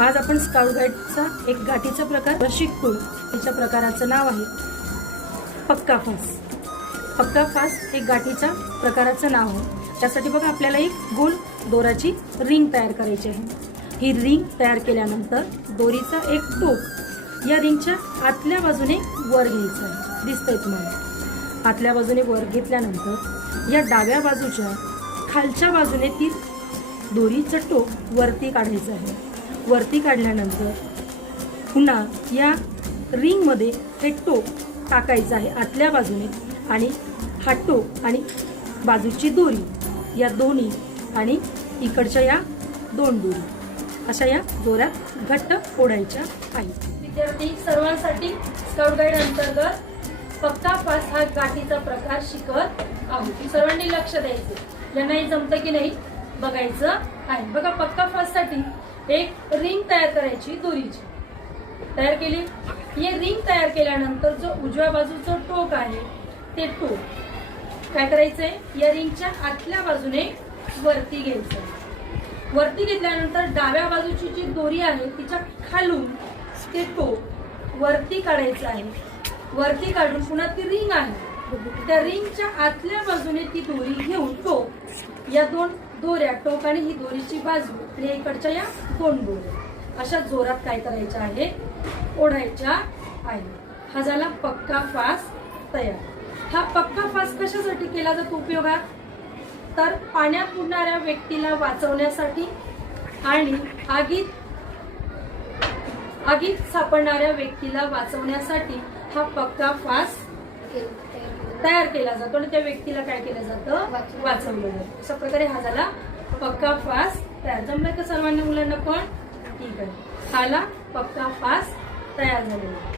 आज आपण स्काउट गाईडचा एक गाठीचा प्रकार शिकतो. त्याच्या प्रकाराचं नाव आहे पक्का फास. पक्का फास एक गाठीच्या प्रकाराचं नाव आहे. त्यासाठी बघा आपल्याला एक गोल दोराची रिंग तयार करायची आहे. ही रिंग तयार केल्यानंतर दोरीचा एक टोक या रिंगच्या आतल्या बाजूने वर घ्यायचं आहे. दिसतंय तुम्हाला. आतल्या बाजूने वर घेतल्यानंतर या डाव्या बाजूच्या खालच्या बाजूने ती दोरीचं टोक वरती काढायचं आहे. वरती काढल्यानंतर पुन्हा या रिंगमध्ये हे टोक टाकायचं आहे आतल्या बाजूने आणि हा टोक आणि बाजूची दोरी या दोन्ही आणि इकडच्या या दोन दोरी अशा या दोऱ्यात घट्ट ओढायच्या आहेत. विद्यार्थी सर्वांसाठी स्काउट गाईड अंतर्गत पक्का फास हा गाठीचा प्रकार शिकत आहोत. सर्वांनी लक्ष द्यायचं. ज्यांनाही जमतं की नाही बघायचं आहे. बघा पक्का फास साठी एक रिंग तयार करायची दोरीची. तयार केली. ही रिंग तयार केल्यानंतर जो उजव्या बाजूचं टोक आहे ते टोक काय करायचंय या रिंगच्या आतल्या बाजूने वरती घ्यायचं. वरती घेतल्यानंतर डाव्या बाजूची जी दोरी आहे तिच्या खालून ते टोक वरती काढायचं आहे. वरती काढून पुन्हा ती रिंग आहे त्या रिंगच्या आतल्या बाजूने ती दोरी घेऊन टोक या दोन दोऱ्या टोक आणि ही दोरीची बाजू आणि इकडच्या या दोन दोऱ्या अशा जोरात काय करायच्या आहे ओढायच्या आहे. हा झाला पक्का फास तयार. हा पक्का फास कशासाठी केला जातो उपयोगात तर पाण्यात बुडणाऱ्या व्यक्तीला वाचवण्यासाठी आणि आगीत सापडणाऱ्या व्यक्तीला वाचवण्यासाठी हा पक्का फास तयार केला जातो आणि त्या व्यक्तीला काय केलं जातं वाचवलं जातं. अशा प्रकारे हा झाला पक्का फास तयार. जमलं का सर्वांना मुलांना पण ठीक आहे. हाला पक्का फास तयार झालेला.